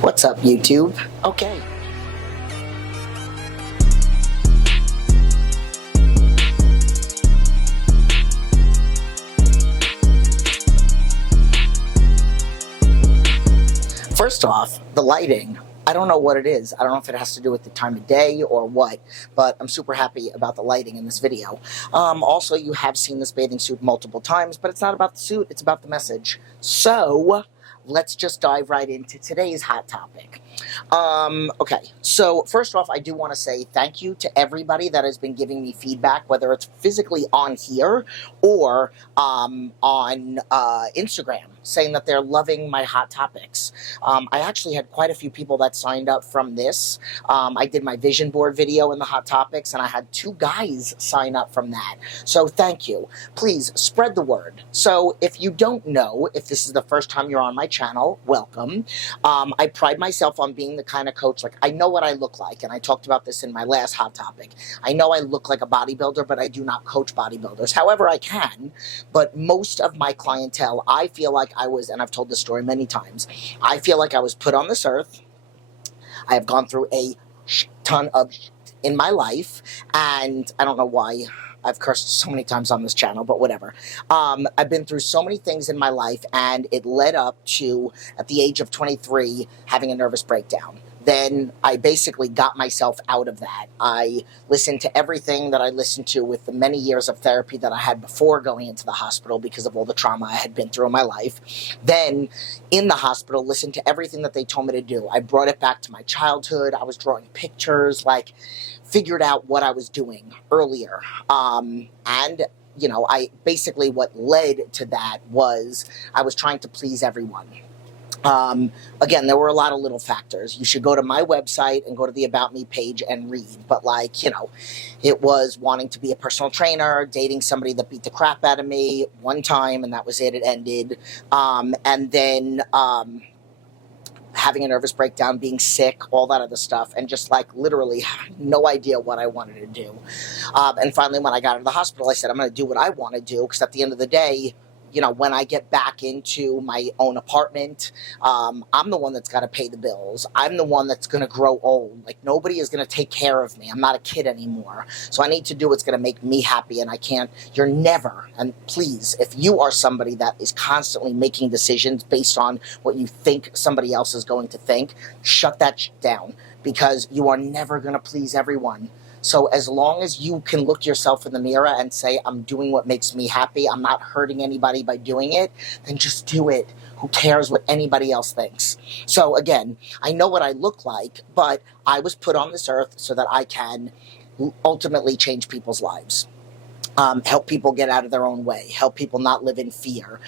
What's up, YouTube? Okay. First off, the lighting. I don't know what it is. I don't know if it has to do with the time of day or what, but I'm super happy about the lighting in this video. Also, you have seen this bathing suit multiple times, but it's not about the suit, it's about the message. So, let's just dive right into today's hot topic. Okay, so first off, I do want to say thank you to everybody that has been giving me feedback, whether it's physically on here or on Instagram, saying that they're loving my hot topics. I actually had quite a few people that signed up from this. I did my vision board video in the hot topics, and I had 2 guys sign up from that. So thank you. Please spread the word. So if you don't know, if this is the first time you're on my channel, welcome. I pride myself on being the kind of coach, like, I know what I look like, and I talked about this in my last hot topic. I know I look like a bodybuilder, but I do not coach bodybuilders. However, I can, but most of my clientele, I feel like I was, and I've told this story many times, I feel like I was put on this earth. I have gone through a ton of in my life, and I don't know why I've cursed so many times on this channel, but whatever. I've been through so many things in my life, and it led up to, at the age of 23, having a nervous breakdown. Then I basically got myself out of that. I listened to everything that I listened to with the many years of therapy that I had before going into the hospital because of all the trauma I had been through in my life. Then, in the hospital, listened to everything that they told me to do. I brought it back to my childhood. I was drawing pictures, like, figured out what I was doing earlier. And, you know, what led to that was I was trying to please everyone. Again, there were a lot of little factors. You should go to my website and go to the About Me page and read. But, like, you know, it was wanting to be a personal trainer, dating somebody that beat the crap out of me one time, and that was it. It ended. And then having a nervous breakdown, being sick, all that other stuff, and just, like, literally no idea what I wanted to do. And finally, when I got out of the hospital, I said, I'm going to do what I want to do, because at the end of the day, you know, when I get back into my own apartment, I'm the one that's got to pay the bills. I'm the one that's going to grow old. Like, nobody is going to take care of me. I'm not a kid anymore. So I need to do what's going to make me happy, and I can't. You're never, and please, if you are somebody that is constantly making decisions based on what you think somebody else is going to think, shut that down, because you are never going to please everyone. So as long as you can look yourself in the mirror and say, I'm doing what makes me happy, I'm not hurting anybody by doing it, then just do it. Who cares what anybody else thinks? So again, I know what I look like, but I was put on this earth so that I can ultimately change people's lives. Help people get out of their own way, help people not live in fear,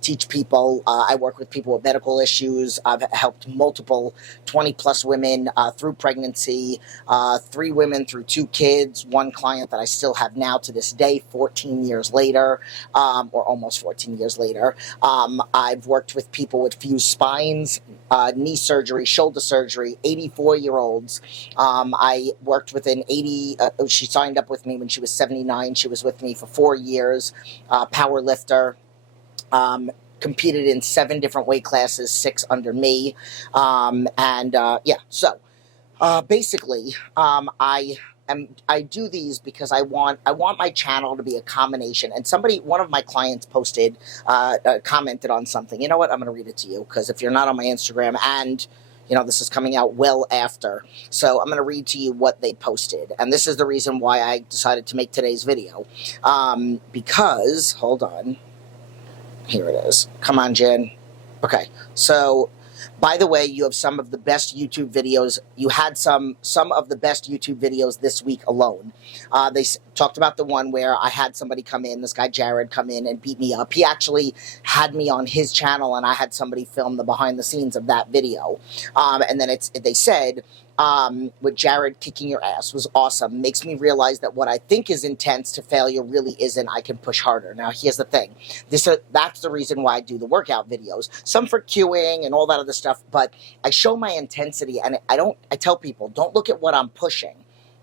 teach people. I work with people with medical issues. I've helped multiple 20-plus women through pregnancy, 3 women through 2 kids, 1 client that I still have now to this day, 14 years later, or almost 14 years later. I've worked with people with fused spines, knee surgery, shoulder surgery, 84-year-olds. I worked with an 80, she signed up with me when she was 79. She was with me for 4 years, power lifter, competed in 7 different weight classes, 6 under me. So basically, I do these because I want my channel to be a combination. And one of my clients posted, commented on something. You know what? I'm going to read it to you, because if you're not on my Instagram, and you know, this is coming out well after. So I'm going to read to you what they posted. And this is the reason why I decided to make today's video. Because, hold on. Here it is. Come on, Jen. Okay. So, by the way, you have some of the best YouTube videos. You had some of the best YouTube videos this week alone. They talked about the one where I had somebody come in, this guy Jared, come in and beat me up. He actually had me on his channel, and I had somebody film the behind the scenes of that video. And then they said, with Jared kicking your ass was awesome. Makes me realize that what I think is intense to failure really isn't. I can push harder. Now, here's the thing. That's the reason why I do the workout videos. Some for cueing and all that other stuff, but I show my intensity, and I tell people, don't look at what I'm pushing.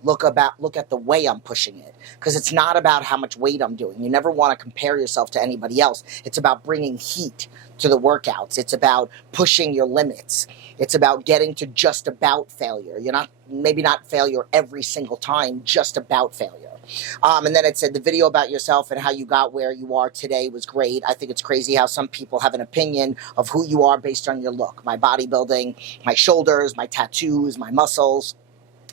Look at the way I'm pushing it, because it's not about how much weight I'm doing. You never want to compare yourself to anybody else. It's about bringing heat to the workouts. It's about pushing your limits. It's about getting to just about failure. You're not, maybe not failure every single time, just about failure. And then it said the video about yourself and how you got where you are today was great. I think it's crazy how some people have an opinion of who you are based on your look. My bodybuilding, my shoulders, my tattoos, my muscles.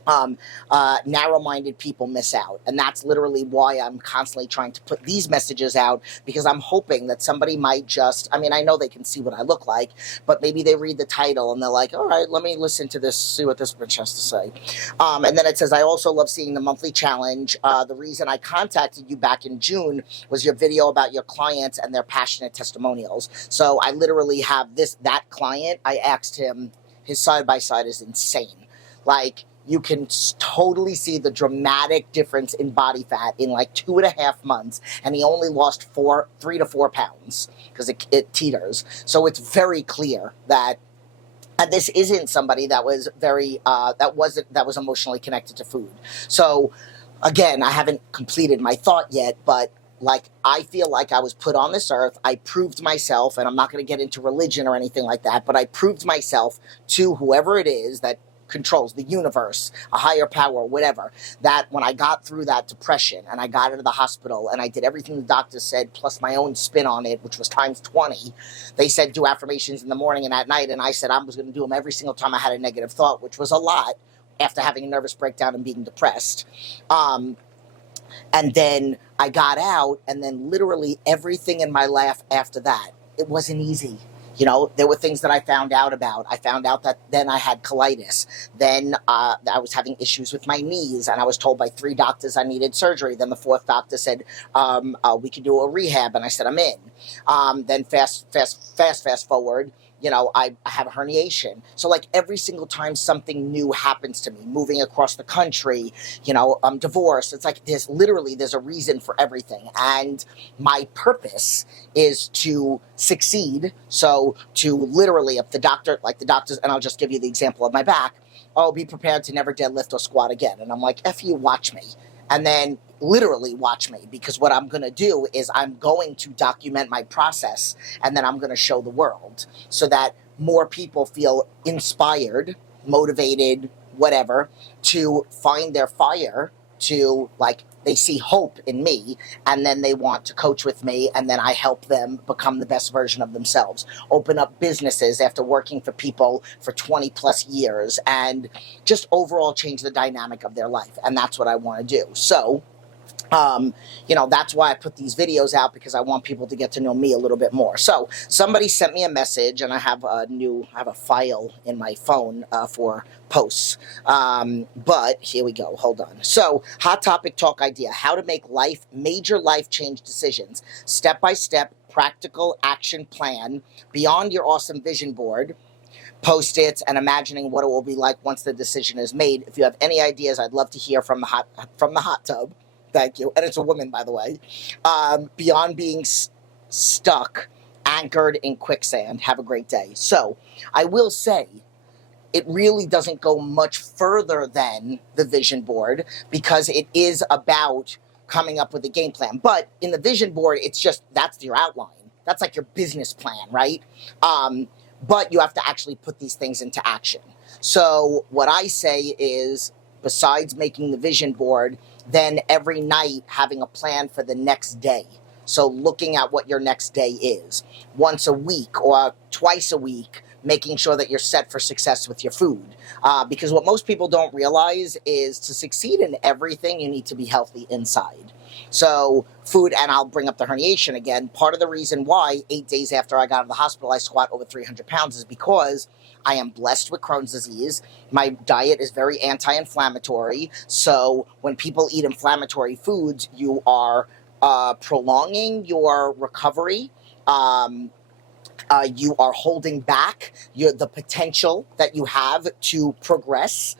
Narrow-minded people miss out. And that's literally why I'm constantly trying to put these messages out, because I'm hoping that somebody might just, I mean, I know they can see what I look like, but maybe they read the title and they're like, all right, let me listen to this, see what this bitch has to say. And then it says, I also love seeing the monthly challenge. The reason I contacted you back in June was your video about your clients and their passionate testimonials. So I literally have that client, I asked him, his side-by-side is insane. Like, you can totally see the dramatic difference in body fat in like 2.5 months, and he only lost 3 to 4 pounds because it teeters. So it's very clear that, and this isn't somebody that was very that was emotionally connected to food. So again, I haven't completed my thought yet, but like, I feel like I was put on this earth. I proved myself, and I'm not going to get into religion or anything like that, but I proved myself to whoever it is that controls the universe, a higher power, whatever, that when I got through that depression and I got into the hospital and I did everything the doctor said plus my own spin on it, which was times 20, they said do affirmations in the morning and at night, and I said I was going to do them every single time I had a negative thought, which was a lot after having a nervous breakdown and being depressed. And then I got out, and then literally everything in my life after that, it wasn't easy. You know, there were things that I found out about. I found out that then I had colitis. Then I was having issues with my knees, and I was told by 3 doctors I needed surgery. Then the 4th doctor said, we could do a rehab, and I said, I'm in. Then fast forward, you know, I have a herniation. So like every single time something new happens to me, moving across the country, you know, I'm divorced. It's like there's a reason for everything. And my purpose is to succeed. So to literally, if the doctor, like the doctors, and I'll just give you the example of my back, oh, be prepared to never deadlift or squat again. And I'm like, F you, watch me. And then literally watch me, because what I'm going to do is I'm going to document my process, and then I'm going to show the world so that more people feel inspired, motivated, whatever, to find their fire, to like, they see hope in me, and then they want to coach with me, and then I help them become the best version of themselves, open up businesses after working for people for 20 plus years, and just overall change the dynamic of their life. And that's what I want to do. So, you know, that's why I put these videos out, because I want people to get to know me a little bit more. So somebody sent me a message, and I have a file in my phone for posts. But here we go. Hold on. So hot topic talk idea: how to make major life change decisions, step-by-step, practical action plan beyond your awesome vision board, Post-its, and imagining what it will be like once the decision is made. If you have any ideas, I'd love to hear from the hot tub. Thank you. And it's a woman, by the way. Beyond being stuck, anchored in quicksand. Have a great day. So I will say, it really doesn't go much further than the vision board, because it is about coming up with a game plan. But in the vision board, it's just, that's your outline. That's like your business plan, right? But you have to actually put these things into action. So what I say is, besides making the vision board, then every night having a plan for the next day. So looking at what your next day is. Once a week or twice a week, making sure that you're set for success with your food. Because what most people don't realize is, to succeed in everything, you need to be healthy inside. So food, and I'll bring up the herniation again. Part of the reason why 8 days after I got out of the hospital, I squat over 300 pounds is because I am blessed with Crohn's disease. My diet is very anti-inflammatory. So when people eat inflammatory foods, you are prolonging your recovery. You are holding back the potential that you have to progress.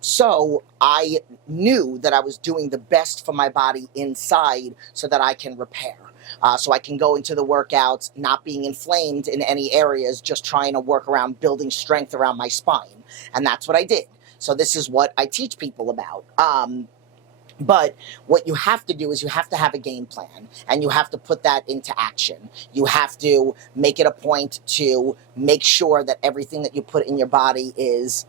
So I knew that I was doing the best for my body inside so that I can repair. So I can go into the workouts not being inflamed in any areas, just trying to work around building strength around my spine. And that's what I did. So this is what I teach people about. But what you have to do is you have to have a game plan, and you have to put that into action. You have to make it a point to make sure that everything that you put in your body is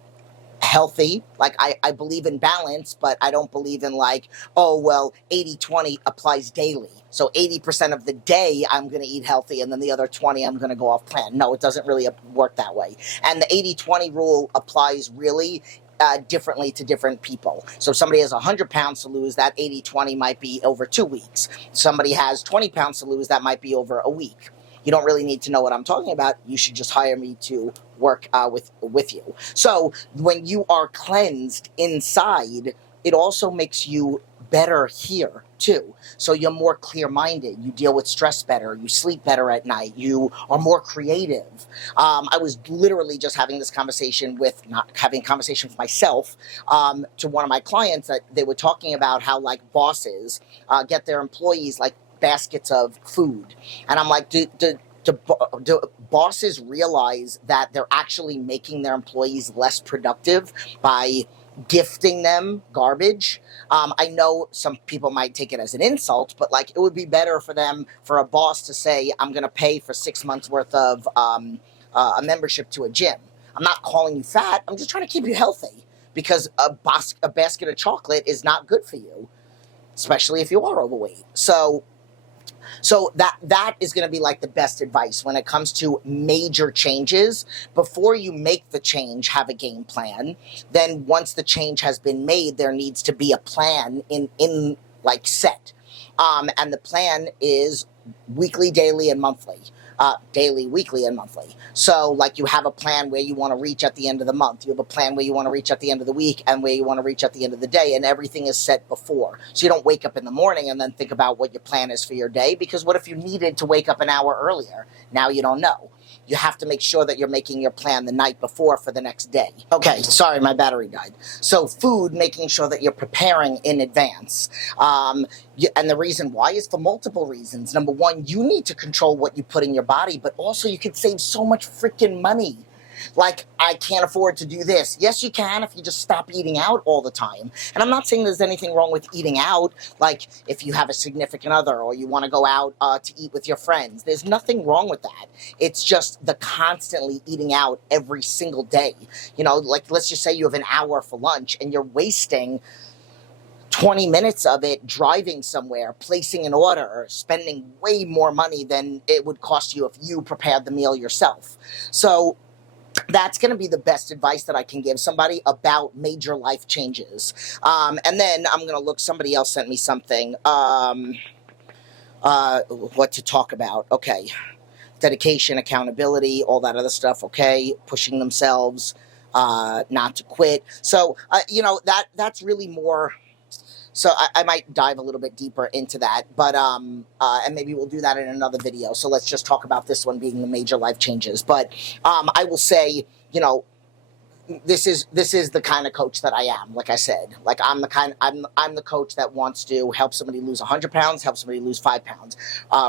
healthy. Like, I believe in balance, but I don't believe in like, oh, well, 80-20 applies daily. So 80% of the day I'm going to eat healthy, and then the other 20 I'm going to go off plan. No, it doesn't really work that way. And the 80-20 rule applies really differently to different people. So if somebody has 100 pounds to lose, that 80-20 might be over 2 weeks. Somebody has 20 pounds to lose, that might be over a week. You don't really need to know what I'm talking about. You should just hire me to work with you. So when you are cleansed inside, it also makes you better here too. So you're more clear-minded. You deal with stress better. You sleep better at night. You are more creative. I was literally just having this conversation with, not having a conversation with myself, to one of my clients, that they were talking about how like bosses get their employees like baskets of food. And I'm like, do bosses realize that they're actually making their employees less productive by gifting them garbage? I know some people might take it as an insult, but like, it would be better for them, for a boss to say, I'm going to pay for 6 months worth of a membership to a gym. I'm not calling you fat. I'm just trying to keep you healthy, because a basket of chocolate is not good for you, especially if you are overweight. So that is going to be like the best advice when it comes to major changes. Before you make the change, have a game plan. Then once the change has been made, there needs to be a plan in like set. And the plan is weekly, daily, and monthly. Daily, weekly, and monthly. So like, you have a plan where you want to reach at the end of the month. You have a plan where you want to reach at the end of the week, and where you want to reach at the end of the day, and everything is set before. So you don't wake up in the morning and then think about what your plan is for your day, because what if you needed to wake up an hour earlier? Now you don't know. You have to make sure that you're making your plan the night before for the next day. Okay, sorry, my battery died. So food, making sure that you're preparing in advance. And the reason why is for multiple reasons. Number one, you need to control what you put in your body, but also you could save so much freaking money. Like, I can't afford to do this. Yes, you can, if you just stop eating out all the time. And I'm not saying there's anything wrong with eating out. Like, if you have a significant other, or you want to go out to eat with your friends, there's nothing wrong with that. It's just the constantly eating out every single day. You know, like, let's just say you have an hour for lunch, and you're wasting 20 minutes of it driving somewhere, placing an order, spending way more money than it would cost you if you prepared the meal yourself. So that's going to be the best advice that I can give somebody about major life changes. And then I'm going to look, somebody else sent me something, what to talk about. Okay. Dedication, accountability, all that other stuff. Okay. Pushing themselves, not to quit. So, you know, that's really more. So I might dive a little bit deeper into that, but and maybe we'll do that in another video. So let's just talk about this one being the major life changes. But I will say, you know, this is the kind of coach that I am. Like I said, like, I'm the coach that wants to help somebody lose 100 pounds, help somebody lose 5 pounds,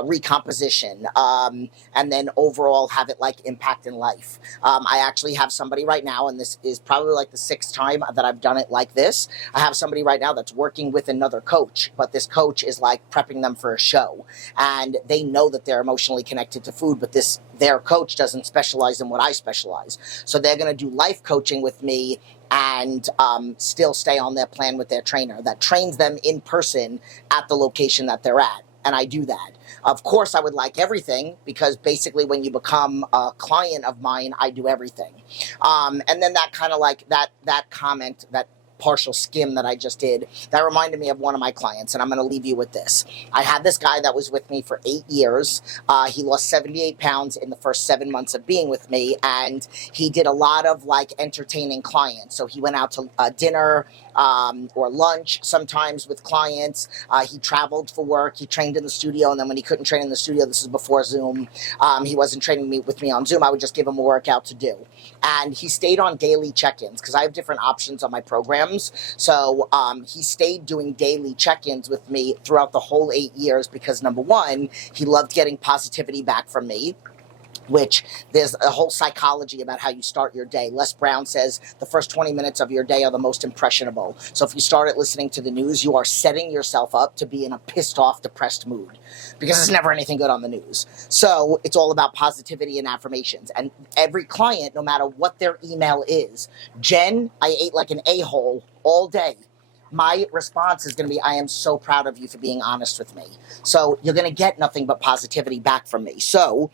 recomposition, and then overall have it like impact in life. I actually have somebody right now, and this is probably like the 6th time that I've done it like this. I have somebody right now that's working with another coach, but this coach is like prepping them for a show, and they know that they're emotionally connected to food, but their coach doesn't specialize in what I specialize. So they're going to do life coaching with me, and still stay on their plan with their trainer that trains them in person at the location that they're at. And I do that. Of course, I would like everything, because basically when you become a client of mine, I do everything. And then that kind of like that comment, that partial skim that I just did, that reminded me of one of my clients, and I'm going to leave you with this. I had this guy that was with me for 8 years. He lost 78 pounds in the first 7 months of being with me, and he did a lot of like entertaining clients. So he went out to dinner or lunch sometimes with clients. He traveled for work. He trained in the studio, and then when he couldn't train in the studio, this is before Zoom, he wasn't training with me on Zoom. I would just give him a workout to do. And he stayed on daily check-ins, because I have different options on my programs. So he stayed doing daily check-ins with me throughout the whole 8 years, because number one, he loved getting positivity back from me. which there's a whole psychology about how you start your day. Les Brown says the first 20 minutes of your day are the most impressionable. So if you started listening to the news, you are setting yourself up to be in a pissed off, depressed mood, because there's never anything good on the news. So it's all about positivity and affirmations. And every client, no matter what their email is, Jen, I ate like an a-hole all day. My response is going to be, I am so proud of you for being honest with me. So you're going to get nothing but positivity back from me. So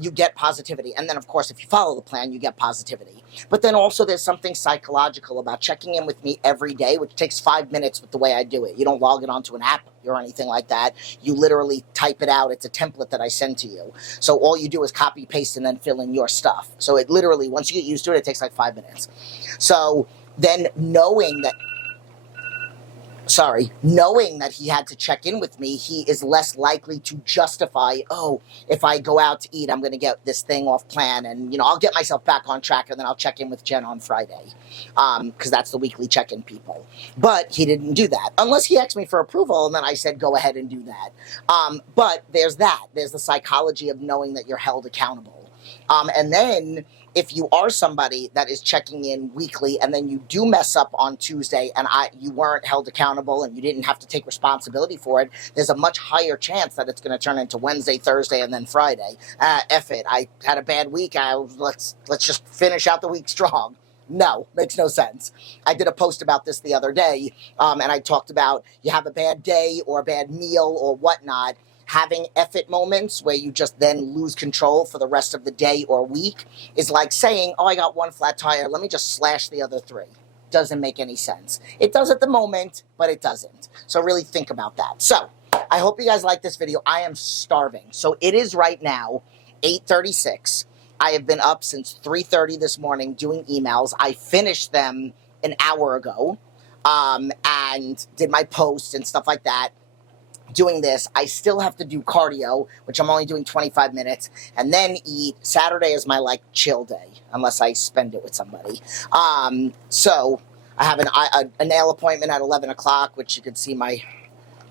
you get positivity. And then, of course, if you follow the plan, you get positivity. But then also there's something psychological about checking in with me every day, which takes 5 minutes with the way I do it. You don't log it onto an app or anything like that. You literally type it out. It's a template that I send to you. So all you do is copy, paste, and then fill in your stuff. So it literally, once you get used to it, it takes like 5 minutes. So then knowing that he had to check in with me, he is less likely to justify, oh, if I go out to eat, I'm going to get this thing off plan, and, you know, I'll get myself back on track, and then I'll check in with Jen on Friday, because that's the weekly check-in people. But he didn't do that, unless he asked me for approval, and then I said, go ahead and do that. But there's that. There's the psychology of knowing that you're held accountable. And then if you are somebody that is checking in weekly and then you do mess up on Tuesday and you weren't held accountable and you didn't have to take responsibility for it, there's a much higher chance that it's going to turn into Wednesday, Thursday, and then Friday. F it. I had a bad week. Let's just finish out the week strong. No, makes no sense. I did a post about this the other day, and I talked about you have a bad day or a bad meal or whatnot. Having F-it moments where you just then lose control for the rest of the day or week is like saying, oh, I got one flat tire, let me just slash the other 3. Doesn't make any sense. It does at the moment, but it doesn't. So really think about that. So I hope you guys like this video. I am starving. So it is right now 8:36. I have been up since 3:30 this morning doing emails. I finished them an hour ago and did my post and stuff like that. Doing this, I still have to do cardio, which I'm only doing 25 minutes, and then eat. Saturday is my, like, chill day, unless I spend it with somebody. So I have a nail appointment at 11 o'clock, which you could see my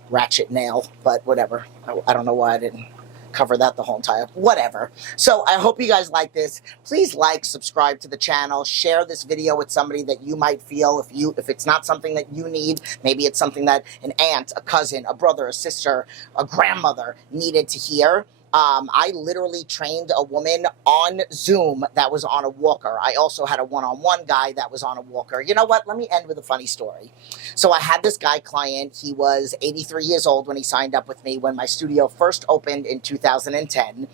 ratchet nail, but whatever. I don't know why I didn't cover that the whole entire, whatever. So I hope you guys like this. Please like, subscribe to the channel, share this video with somebody that you might feel, if it's not something that you need, maybe it's something that an aunt, a cousin, a brother, a sister, a grandmother needed to hear. I literally trained a woman on Zoom that was on a walker. I also had a one-on-one guy that was on a walker. You know what? Let me end with a funny story. So I had this guy client. He was 83 years old when he signed up with me when my studio first opened in 2010.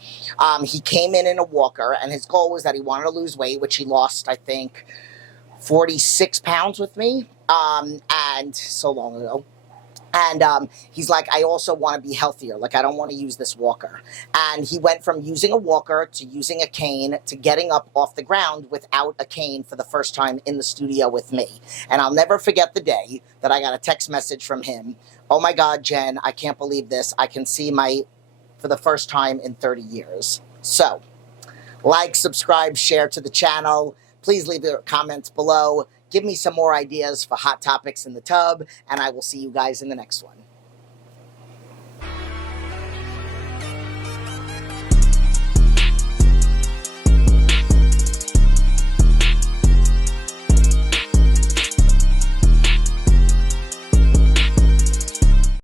He came in a walker, and his goal was that he wanted to lose weight, which he lost, I think, 46 pounds with me, and so long ago. And he's like, I also want to be healthier. Like, I don't want to use this walker. And he went from using a walker to using a cane to getting up off the ground without a cane for the first time in the studio with me. And I'll never forget the day that I got a text message from him. Oh my God, Jen, I can't believe this. I can see for the first time in 30 years. So, like, subscribe, share to the channel. Please leave your comments below. Give me some more ideas for hot topics in the tub, and I will see you guys in the next one.